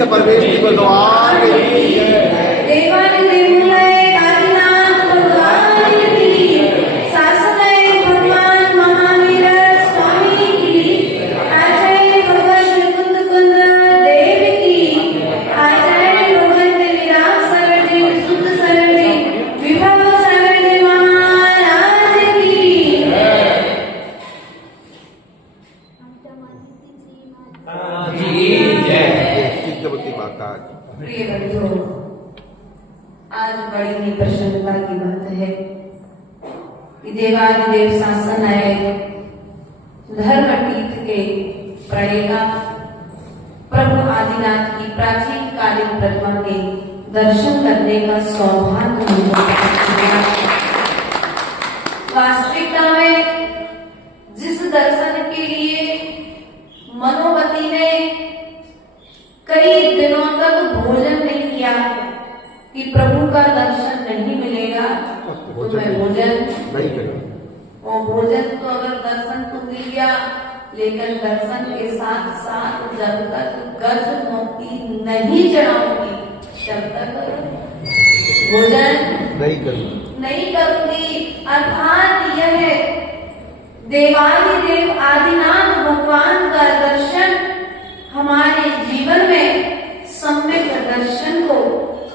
नित्य परमेश्वरी भगवान की देवादिदेवों आदिनाथ भगवान की, शासनाय भगवान महावीर स्वामी की, आचार्य भगवत कुंद देव की, आचार्य भगवत विराग सागर जी शुद्ध सागर जी विभव सागर जी महाराज की। सिद्धवती माता की। प्रिय बंधुओं, आज बड़ी ही प्रसन्नता की बात है कि देवादिदेव शासन आए धर्मतीर्थ के प्रणेता प्रभु आदिनाथ की प्राचीन कालीन प्रतिमा के दर्शन करने का सौभाग्य मिला। वास्तविकता में जिस दर्शन के लिए मनोवती ने कई दिनों तक भोजन नहीं किया कि प्रभु का दर्शन नहीं मिलेगा तो मैं भोजन नहीं करें। और भोजन तो अगर दर्शन तो मिल गया, लेकिन दर्शन के साथ साथ जब तक गज मोती नहीं चढ़ाऊंगी तब तक भोजन नहीं करूंगी। अर्थात यह देवादिदेव आदिनाथ भगवान का दर्शन हमारे जीवन में सम्यक दर्शन को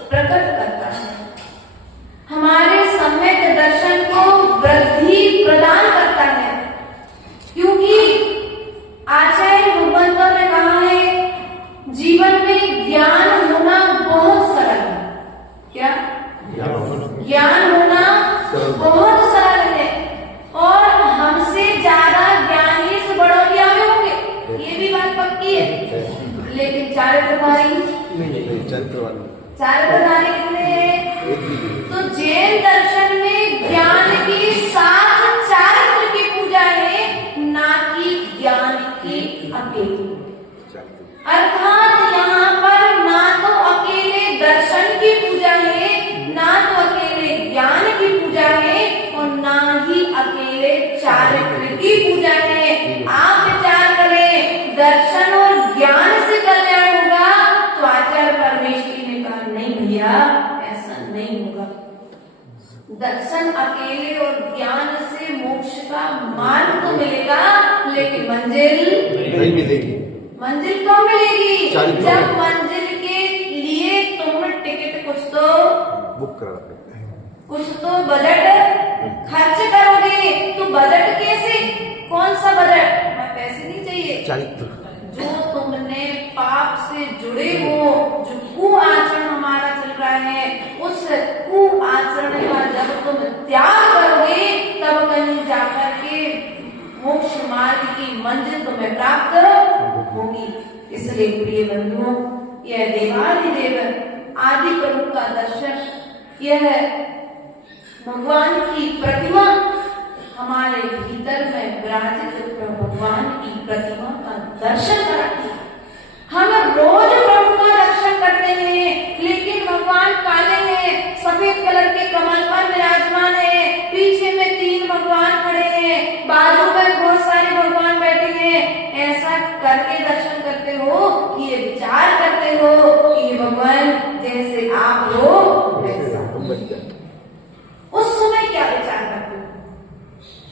प्रकट करता है, हमारे सम्यक दर्शन को वृद्धि प्रदान करता है। क्योंकि आचार्य भगवंतों ने कहा है जीवन में ज्ञान होना बहुत सरल है। क्या ज्ञान होना बहुत सरल है, और हमसे ज्यादा ज्ञानी से बड़ौलिया में होंगे, ये भी बात पक्की है। लेकिन चारित्रधारी कितने हैं? तो जैन दर्शन में ज्ञान की साथ चारित्र की पूजा है, ना कि ज्ञान की अकेली। अर्थात यहाँ पर ना तो अकेले दर्शन की पूजा है, ना तो अकेले ज्ञान की पूजा है, और ना ही अकेले चारित्र की पूजा है। आप विचार करें, दर्शन और ज्ञान से कल्याण होगा, तो आचार्य परमेश्वरी ने कहा नहीं भैया, ऐसा नहीं होगा। दर्शन अकेले और ज्ञान से मोक्ष का मार्ग तो मिलेगा, लेकिन मंजिल नहीं मिलेगी। मंजिल कब मिलेगी? जब मंजिल के लिए तुम टिकट कुछ तो बुक करा सकते हैं, कुछ तो बजट खर्च करोगे। तो बजट कैसे? कौन सा बजट? मैं पैसे नहीं चाहिए, चारित्र जो तुमने पाप से जुड़े हो, जो कुआचरण हमारा चल रहा है, उस कुआचरण का जब तुम त्याग करोगे तब कहीं जाकर के मोक्ष मार्ग की मंजिल तुम्हें प्राप्त होगी। इसलिए प्रिय बंधुओं, यह देवादिदेव आदि प्रभु का दर्शन, यह भगवान की प्रतिमा हमारे भीतर में विराजित भगवान की प्रतिमा का दर्शन कराती है। हम रोज प्रभु का दर्शन करते हैं, लेकिन भगवान काले हैं, सफेद कलर के कमल पर विराजमान है, पीछे में 3 भगवान खड़े हैं, बाजू में बहुत सारे भगवान बैठे हैं। ऐसा करके दर्शन करते हो कि ये विचार करते हो कि ये भगवान जैसे आप हो वैसा। उस समय क्या विचार करते हो?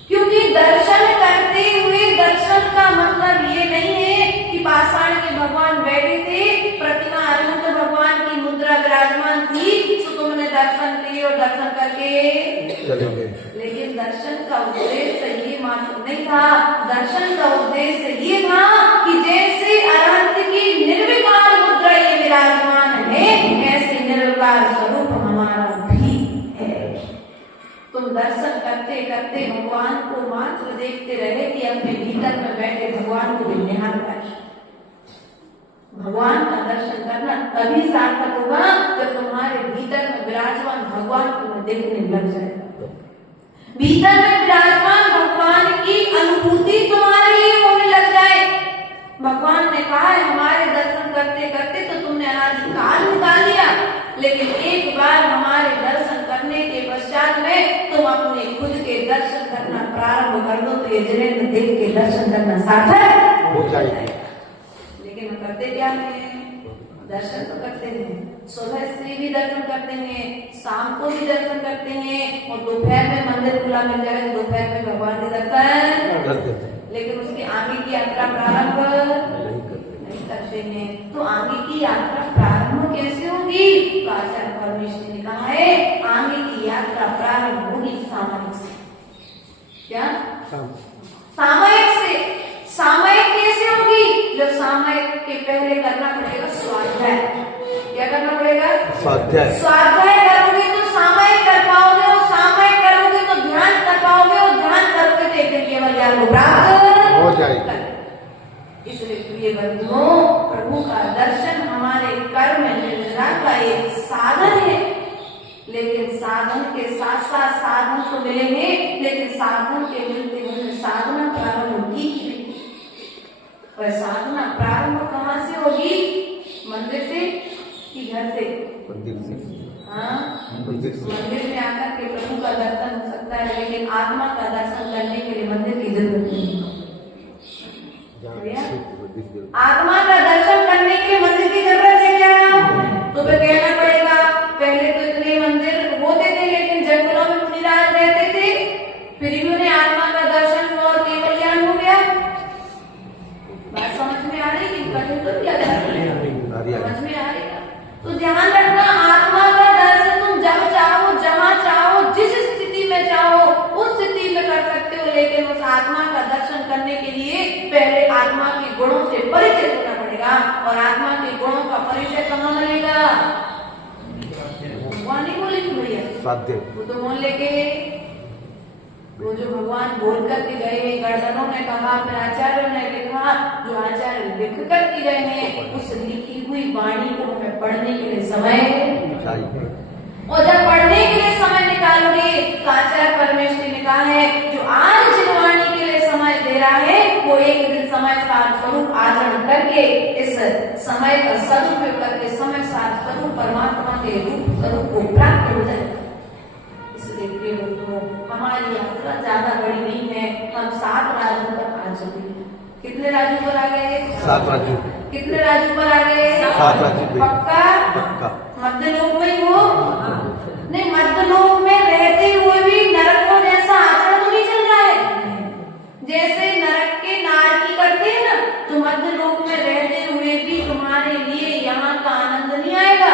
क्योंकि दर्शन करते हुए दर्शन का मतलब ये नहीं है कि पाषाण के भगवान बैठे थे, प्रतिमा अनंत भगवान की मुद्रा विराजमान थी, तो तुमने दर्शन लिए और दर्शन करके चलेंगे। लेकिन दर्शन का उद्देश्य ये मात्र नहीं था। दर्शन का उद्देश्य ये था कि जैसे अनंत की निर्विकार मुद्रा ये विराजमान है, ऐसे निर्विकार स्वरूप हमारा भी है। तुम दर्शन करते करते भगवान को मात्र देखते रहे कि अपने भीतर में बैठे भगवान को भी निहार पाए। भगवान का दर्शन करना तभी सार्थक होगा जब तुम्हारे भीतर में विराजमान भगवान को देखने लग जाएगा। भीतर में विराजमान भगवान की अनुभूति तुम्हारे लिए होने लग जाए। भगवान ने कहा है हमारे दर्शन करते करते तो तुमने अनादिकाल निकाल लिया, लेकिन एक बार हमारे दर्शन करने के पश्चात में तुम अपने खुद के दर्शन करना प्रारंभ कर दो, तो ये जिनेंद्र देव के दर्शन करना सार्थक हो जाएगा। लेकिन हम करते क्या हैं? दर्शन तो करते हैं, सुबह से भी दर्शन करते हैं, शाम को भी दर्शन करते हैं, और दोपहर में मंदिर खुला मिल जाए तो दोपहर में भगवान के दर्शन करते हैं, लेकिन उसकी आगे की यात्रा प्रारंभ नहीं करते हैं। तो आगे की यात्रा प्रारंभ कैसे होगी? तो आचार्य परमेश्वर ने कहा है आगे की यात्रा प्रारंभ होगी सामयिक से। क्या? सामयिक से। सामयिक कैसे होगी? जब सामयिक के पहले करना पड़ेगा स्वाध्याय। क्या करना पड़ेगा? स्वाध्याय। स्वाध्याय करोगे तो सामयिक कर पाओगे, और सामयिक करोगे तो ध्यान कर पाओगे, और ध्यान करोगे तो एक दिन केवल ज्ञान को प्राप्त हो जाएगा। इसलिए प्रिय बंधुओं, प्रभु का दर्शन हमारे कर्म निर्जरा का एक साधन है, लेकिन साधन के साथ साथ साधन तो मिलेंगे, लेकिन साधन के मिलते हुए साधना प्रारंभ होगी ही नहीं। पर साधना प्रारंभ कहाँ से होगी? मंदिर से कि घर से? मंदिर से। हाँ, मंदिर से। मंदिर में आकर के प्रभु का दर्शन हो सकता है, लेकिन आत्मा का दर्शन करने के लिए मंदिर की जरूरत नहीं है। आत्मा का दर्शन करने के लिए मंदिर की जरूरत है क्या? तो फिर कहना पड़ेगा पहले तो इतने मंदिर होते थे, लेकिन जंगलों में मुनिराज रहते थे, फिर भी उन्हें आत्मा का दर्शन और केवल ज्ञान हो गया। बात समझ में आ रही है? कठिन तो क्या समझ में आ रही है? तो ध्यान रखना, आत्मा का दर्शन तुम जब चाहो, जहां चाहो, जिस स्थिति में चाहो उस स्थिति में कर सकते हो, लेकिन उस आत्मा का दर्शन करने के लिए पहले आत्मा के गुणों से परिचित होना पड़ेगा। और आत्मा के गुणों का परिचय कहाँ मिलेगा? भगवान ही बोलेंगे भैया, स्वाध्याय। वो तो बोल लेके वो जो भगवान बोल करके गए हैं, गर्दनों ने कहा, फिर आचार्यों ने लिखा, जो आचार्य लिख करके गए हैं, उस लिखी हुई वाणी को हमें पढ़ने के लिए समय चाहिए। और जब पढ़ने के लिए समय निकालोगे तो आचार्य परमेश्वर ने कहा है जो आज जिन वाणी के लिए समय दे रहा है वो एक दिन समय सार स्वरूप आचरण करके इस समय का सदुपयोग करके समय सार स्वरूप परमात्मा के रूप स्वरूप को प्राप्त हो जाए। इसलिए प्रिय बंधुओं, हमारी यात्रा ज्यादा बड़ी नहीं है, हम 7 राज्यों पर आ चुके हैं। कितने राज्यों पर आ गए? 7 राज्यों। कितने राज्यों पर आ गए? 7 राज्यों। पक्का? पक्का। मध्य लोक में ही हो? नहीं, मध्य लोक में रहते हुए भी नरक को जैसा आचरण तो नहीं चल रहा है। जैसे नरक के नारकी करते हैं ना, तो मध्य लोक में रहते हुए भी तुम्हारे लिए यहाँ का आनंद नहीं आएगा।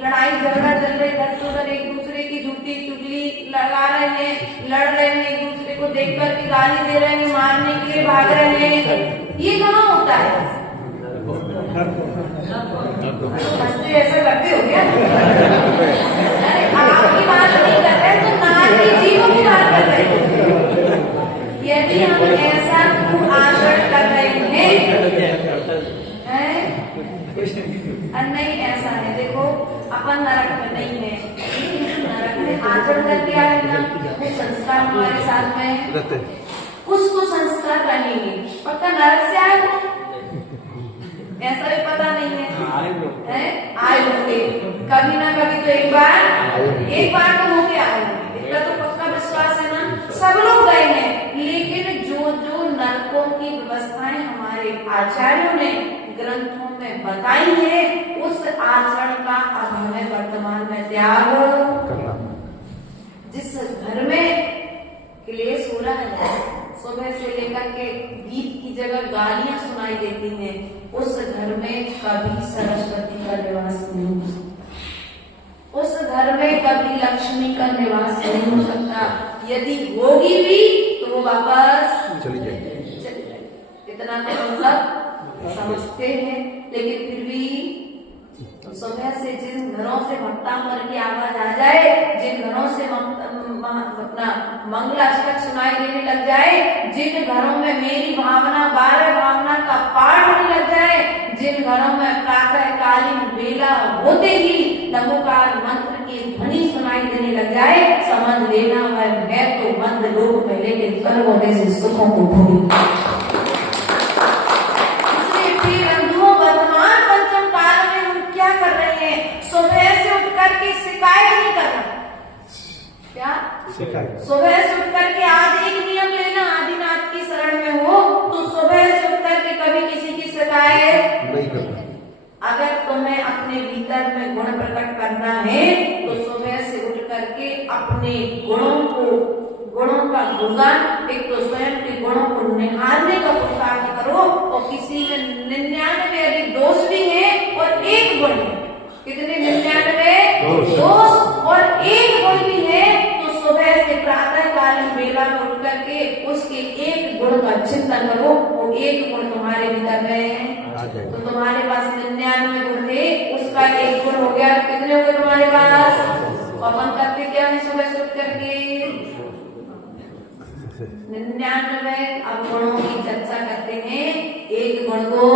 लड़ाई झगड़ा चल रही, इधर से उधर एक दूसरे की झूठी चुगली लगा रहे हैं, लड़ रहे हैं, एक दूसरे को देख करके गाली दे रहे हैं, मारने के लिए भाग रहे हैं, ये कहाँ होता है? हंसते ऐसा करते हो क्या? अरे आपकी बात नहीं कर रहे तो नारकी जीवों की बात कर रहे हैं। यदि हम ऐसा आचरण कर रहे हैं, नहीं ऐसा है, देखो अपन नरक में नहीं है, नरक में आचरण करके आए ना, कुछ संस्कार हमारे साथ में, कुछ तो संस्कार रहेंगे, पक्का नरक से आए हो ऐसा भी पता नहीं है, आए होंगे कभी ना कभी तो एक बार तो होके आए होंगे, इसका तो पक्का विश्वास है ना। सब लोग गए हैं, लेकिन जो जो नरकों की व्यवस्थाएं हमारे आचार्यों ने ग्रंथों में बताई है, उस आचरण का अब हमें वर्तमान में त्याग करना। जिस घर में क्लेश हो रहा है, सुबह से लेकर के गीत की जगह गालियां सुनाई देती हैं, उस घर में कभी सरस्वती का निवास नहीं हो सकता, उस घर में कभी लक्ष्मी का निवास नहीं हो सकता। यदि होगी भी तो वो वापस चली जाएगी। इतना तो हम सब समझते हैं, लेकिन फिर भी सुबह से जिन घरों से भक्तांबर की आवाज आ जाए, जिन घरों से अपना मंगलाष्टक सुनाई देने लग जाए, जिन घरों में मेरी भावना 12 भावना का पाठ होने लग जाए, जिन घरों में प्रातः कालीन बेला होते ही नमोकार मंत्र की ध्वनि सुनाई देने लग जाए, समझ लेना वह है तो मंद लोक में, लेकिन स्वर्गों जैसे सुखों को भूल। वर्तमान पंचम काल में हम क्या कर रहे हैं? सुबह से उठ करके शिकायत नहीं करना। क्या सुबह से उठ करके आज एक नियम लेना, आदिनाथ की शरण में हो तो सुबह से उठ करके कभी किसी की शिकायत नहीं करना। अगर तुम्हें अपने भीतर में गुण प्रकट करना है तो सुबह से उठ करके अपने गुणों का गुणगान, एक तो स्वयं के गुणों को निहारने का पुरुषार्थ करो। और किसी में 99 अधिक दोष भी है और एक गुण है, कितने 99 दोष और एक गुण भी है, तो सुबह से प्रातः कालीन बेला में उठ करके उसके एक गुण का चिंतन करो। वो एक गुण तुम्हारे भीतर में है, तो तुम्हारे पास 99 गुण थे, उसका एक गुण हो गया, कितने हो गए तुम्हारे पास? और मन करते क्या है सुबह से उठ करके? 99 अब गुणों की चर्चा करते हैं, एक गुण को,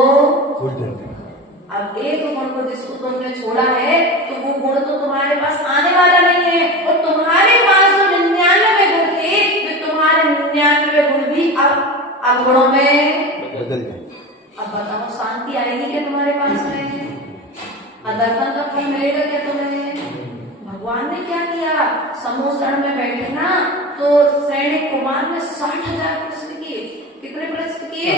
अब एक गुण को जिसको तुमने छोड़ा है तो वो गुण तो तुम्हारे पास आने वाला नहीं है, और तुम्हारे पास जो 99 गुण थे तो तुम्हारे 99 गुण भी अब गुणों में बदल जाए। अब बताओ शांति आएगी क्या तुम्हारे पास में? दर्शन का फल मिलेगा क्या तुम्हें? भगवान ने क्या किया, समूसरण में बैठे ना तो सैनिक कुमार ने 60,000 प्रश्न किए। कितने प्रश्न किए?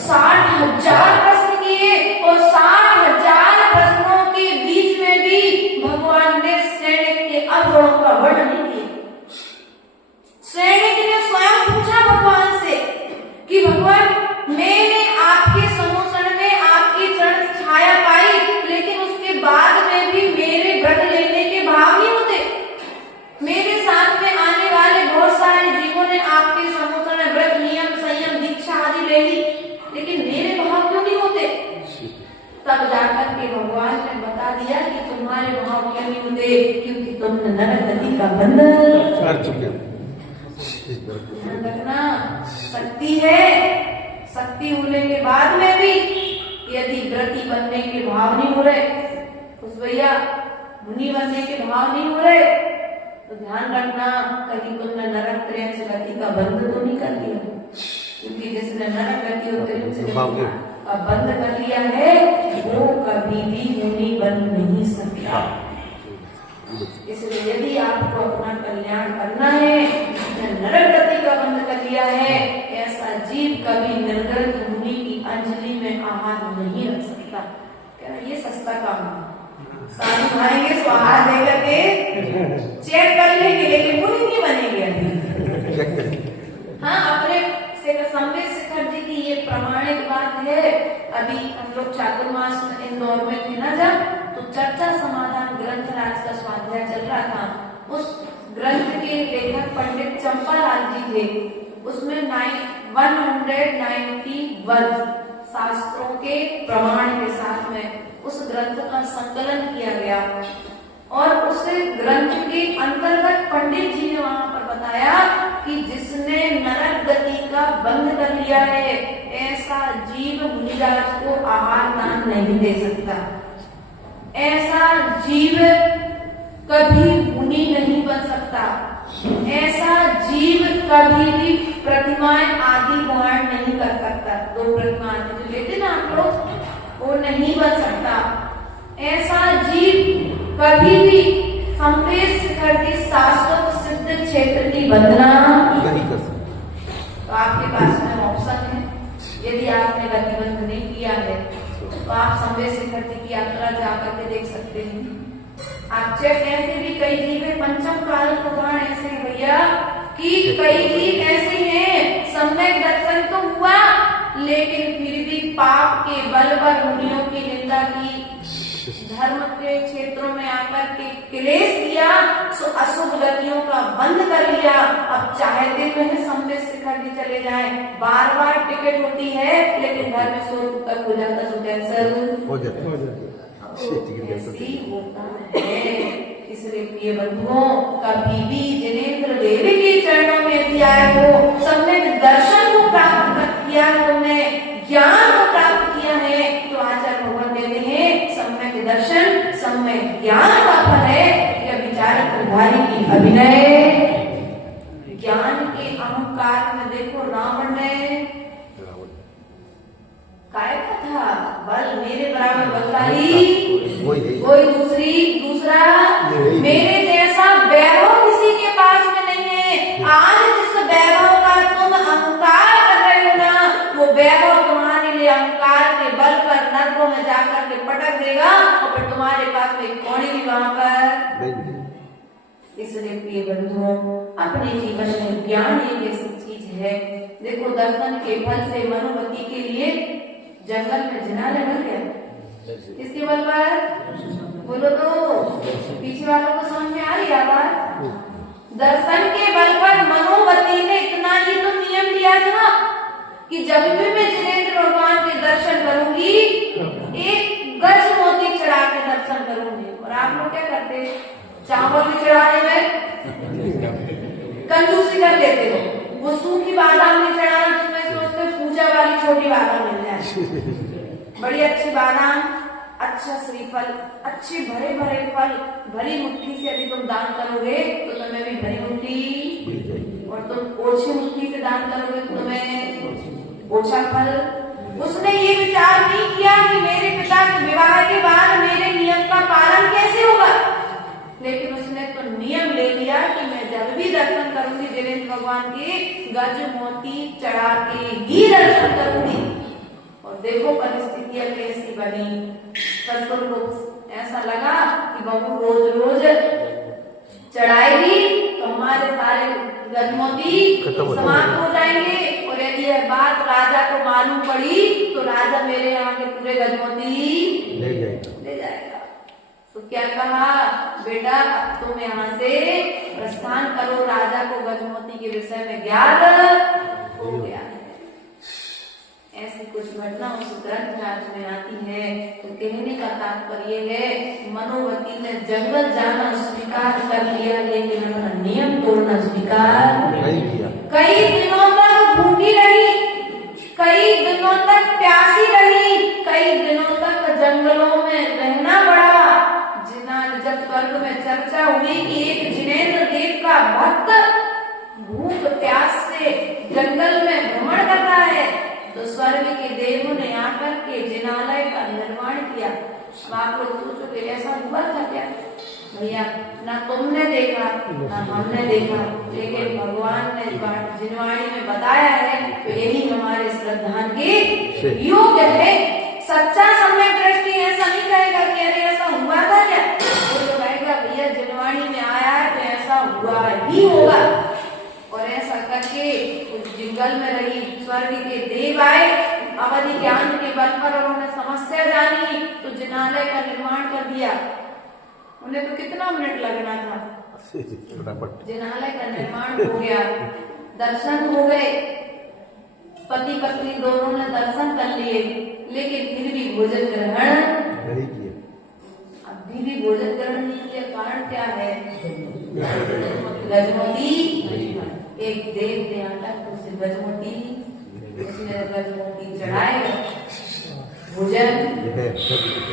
60,000 प्रश्न किए, और 60,000 प्रश्नों के बीच में भी भगवान ने सैनिक के अवगुणों का वर्णन नहीं किया। सैनिक ने स्वयं पूछा भगवान से कि भगवान, मैंने आपके समूसण में आपकी चरण छाया पाई, लेकिन उसके बाद में भी मेरे व्रत लेने के भाव नहीं होते। मेरे साथ में आने वाले बहुत सारे जीवों ने आपके समूसण में व्रत, नियम, संयम, दीक्षा आदि ले ली, लेकिन मेरे भाव क्यों नहीं होते? तब जाकर के भगवान ने बता दिया कि तुम्हारे भाव क्यों नहीं होते, क्योंकि तुमने नरक गति का बंधन कर चुके। ध्यान रखना, शक्ति है, शक्ति होने के बाद में भी यदि व्रती बनने के भाव नहीं हो रहे, उस भैया मुनि बनने के भाव नहीं हो रहे, तो ध्यान रखना कहीं तुमने नरक त्रयंश गति का बंध तो नहीं कर लिया, क्योंकि जिसने नरक गति और त्रयंश का बंध कर लिया है वो कभी भी मुनि बन नहीं सकता। इसलिए यदि आपको अपना कल्याण करना है, नरक गति का बंध कर लिया है, ऐसा जीव कभी निर्ग्रंथ मुनि की अंजलि में आहार नहीं रख सकता। क्या ये सस्ता काम है? साधु खाएंगे स्वाहा देकर के चेक कर लेंगे, लेकिन मुनि नहीं बनेंगे। हाँ, अपने संवेद शिखर जी की ये प्रमाणित बात है। अभी हम लोग चातुर्मास में इंदौर में थे ना जब, तो चर्चा समाधान ग्रंथ राज का स्वाध्याय चल रहा था। उस ग्रंथ के लेखक पंडित चंपालाल जी थे। उसमें 191 शास्त्रों के प्रमाण के साथ में उस ग्रंथ का संकलन किया गया, और उस ग्रंथ के अंतर्गत पंडित जी ने वहां पर बताया कि जिसने नरक गति का बंध कर लिया है, ऐसा जीव मुनिराज को आहार दान नहीं दे सकता। ऐसा जीव कभी मुनि नहीं बन सकता। ऐसा जीव कभी भी प्रतिमाएं आदि धारण नहीं कर सकता। 2 प्रतिमा आदि जो लेते ना आप लोग, वो नहीं बन सकता। ऐसा जीव कभी भी संवेद शिखर की शाश्वत सिद्ध क्षेत्र की वंदना नहीं कर सकते। तो आपके पास में ऑप्शन है, यदि आपने गतिबंध नहीं किया है तो आप संवेद शिखर की यात्रा जाकर के देख सकते हैं। आप चेक, ऐसे भी कई जीव है, पंचम काल पुराण ऐसे है भैया कि कई जीव ऐसे हैं, सम्यक दर्शन तो हुआ लेकिन फिर भी पाप के बल पर मुनियों की निंदा की, धर्म के क्षेत्रों में आकर के क्लेश किया, सो अशुभ गतियों का बंद कर लिया। अब चाहते तो है संवेद शिखर भी चले जाए, बार बार टिकट होती है, लेकिन घर में सो तक हो जाता, सो कैंसिल हो जाता। ऐसी होता है। इसलिए प्रिय बंधुओं, कभी भी जिनेंद्र देवी के चरणों में यदि आए हो, सम्यक दर्शन को प्राप्त किया है, तुमने ज्ञान को प्राप्त किया है, तो आचार्य भगवान कहते हैं सम्यक दर्शन सम्यक ज्ञान का फल है। यह विचारक धारी की अभिनय। ज्ञान के अहंकार में देखो रावण ने काय का था, बल मेरे बराबर बलशाली कोई दूसरा मेरे जैसा वैभव किसी के पास में नहीं है। आज जिस वैभव का तुम अहंकार कर रहे हो ना, वो वैभव तुम्हारे लिए अहंकार के बल पर नरकों में जाकर के के पटक देगा और फिर तुम्हारे पास में कौड़ी भी वहां पर। नहीं इसलिए प्रिय बंधुओं, अपने जीवन में ज्ञान एक ऐसी चीज है। देखो, दर्शन के फल से मनुमती के लिए जंगल में जिनालय बन गया। किसके बल पर? बोलो तो, पीछे वालों को समझ में आ रही है बात? दर्शन के बल पर मनुमती ने इतना ही तो नियम लिया था कि जब भी मैं जिनेंद्र भगवान के दर्शन करूंगी, एक गज मोती चढ़ा के दर्शन करूंगी। और आप लोग क्या करते? चावल भी चढ़ाने में कंजूसी कर लेते हो। वो सूखी बादाम नहीं चढ़ाना, तुम्हें सोचते पूजा वाली छोटी बादाम मिल जाए। बड़ी अच्छी बादाम, अच्छा श्रीफल, अच्छे भरे भरे फल, भरी मुट्ठी से यदि तुम दान करोगे तो तुम्हें भी भरी मुट्ठी, और तुम ओछी मुट्ठी से दान करोगे तो तुम्हें ओछा फल। उसने ये विचार नहीं किया कि मेरे पिता के विवाह के बाद मेरे नियम का पालन कैसे होगा, लेकिन उसने तो नियम ले लिया कि मैं जब भी दर्शन करूंगी जिनेंद्र भगवान के, गज मोती चढ़ा के ही दर्शन करूंगी। और देखो परिस्थितियां कैसी बनी। ससुर को ऐसा लगा कि बहू रोज रोज चढ़ाएगी तो हमारे सारे गज मोती समाप्त हो जाएंगे, और यदि यह बात राजा को मालूम पड़ी तो राजा मेरे यहाँ के पूरे गज मोती ले जाएगा। तो क्या कहा, बेटा अब तुम यहाँ से प्रस्थान करो, राजा को गजमोती के विषय में ज्ञान हो गया है। ऐसी कुछ घटना उस ग्रंथ राज में आती है। तो कहने का तात्पर्य है, मनोवती ने जंगल जाना स्वीकार कर लिया, लेकिन उन्होंने नियम तोड़ना स्वीकार नहीं किया। कई दिनों तक भूखी रही, कई दिनों तक प्यासी रही, कई दिनों तक जंगलों में रहना पड़ा। जब स्वर्ग में चर्चा हुई कि एक जिनेंद्र देव का भक्त भूख प्यास से जंगल में भ्रमण करता है, तो स्वर्ग के देवों ने आकर के जिनालय का निर्माण किया। अब आप लोग सोचोगे ऐसा हुआ था क्या? भैया, ना तुमने देखा ना हमने देखा, लेकिन भगवान ने जिनवाणी में बताया है, तो यही हमारे श्रद्धांजलि योग्य है। सच्चा समय दृष्टि ऐसा नहीं कहेगा कि अरे ऐसा हुआ था क्या, वो तो कहेगा भैया जिनवाणी में आया है तो ऐसा हुआ ही होगा। और ऐसा करके उस जंगल में रही, स्वर्ग के देव आए, अवधि ज्ञान के बल पर उन्होंने समस्या जानी तो जिनालय का निर्माण कर दिया। उन्हें तो कितना मिनट लगना था, जिनालय का निर्माण हो गया, दर्शन हो गए, पति पत्नी दोनों ने दर्शन कर लिए, लेकिन फिर भी भोजन ग्रहण नहीं किया। अभी भी भोजन ग्रहण नहीं किया, कारण क्या है? गजमोती, एक देव ने आटा उसे गजमोती, उसने गजमोती चढ़ाए भोजन।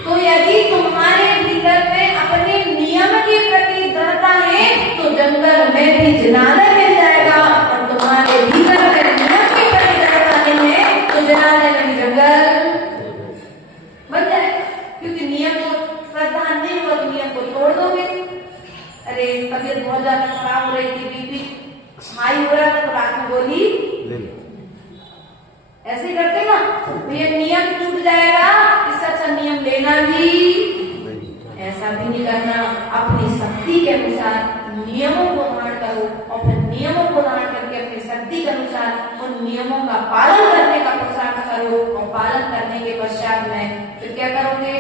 तो यदि तुम्हारे भीतर में अपने नियम के प्रति दृढ़ता है तो जंगल में भी जिनालय मिल जाएगा, और तुम्हारे भीतर में नियम के प्रति दृढ़ता नहीं है तो जिनालय में भी जंगल बन जाएगा। क्योंकि नियम को श्रद्धा नहीं हुआ तो नियम को तोड़ दोगे। अरे तबीयत बहुत ज्यादा खराब हो रही थी, बीपी हाई हो रहा था, तो रात में गोली ऐसे ही करते ना, तो ये नियम टूट जाएगा। इससे अच्छा नियम लेना भी ऐसा भी नहीं करना। अपनी शक्ति के अनुसार नियमों को धारण करो, और फिर नियमों को धारण करके अपनी शक्ति के अनुसार उन नियमों का पालन करने का पुरुषार्थ करो, और पालन करने के पश्चात में फिर क्या करोगे?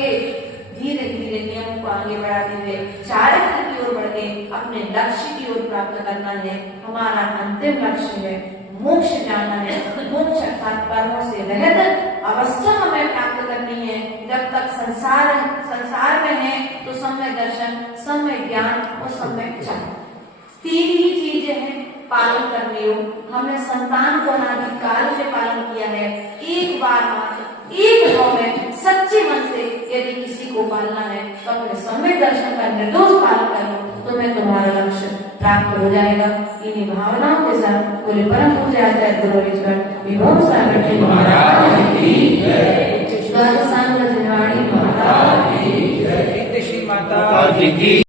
धीरे धीरे नियमों को आगे बढ़ाते हुए चारित्र की ओर बढ़ के अपने लक्ष्य की ओर प्राप्त करना है। हमारा अंतिम लक्ष्य है मोक्ष जाना है। मोक्ष अर्थात कर्मों से रहित अवस्था हमें प्राप्त करनी है। जब तक संसार में है तो सम्य दर्शन, सम्य ज्ञान और सम्य विचार, तीन ही चीजें हैं पालन करने योग्य। हमने संतान को अनादिकाल से पालन किया है। एक बार मात्र एक भाव में सच्चे मन से यदि किसी को पालना है तो अपने सम्य दर्शन का निर्दोष पालन कर लो, तुम्हें तुम्हारा लक्ष्य प्राप्त हो जाएगा। इन्हीं भावनाओं के साथ पूरे परम पूज्य आचार्य गुरुवर विभव सागर जी महाराज की जय, द्वादशांग जिनवाणी माता की जय, श्री माता की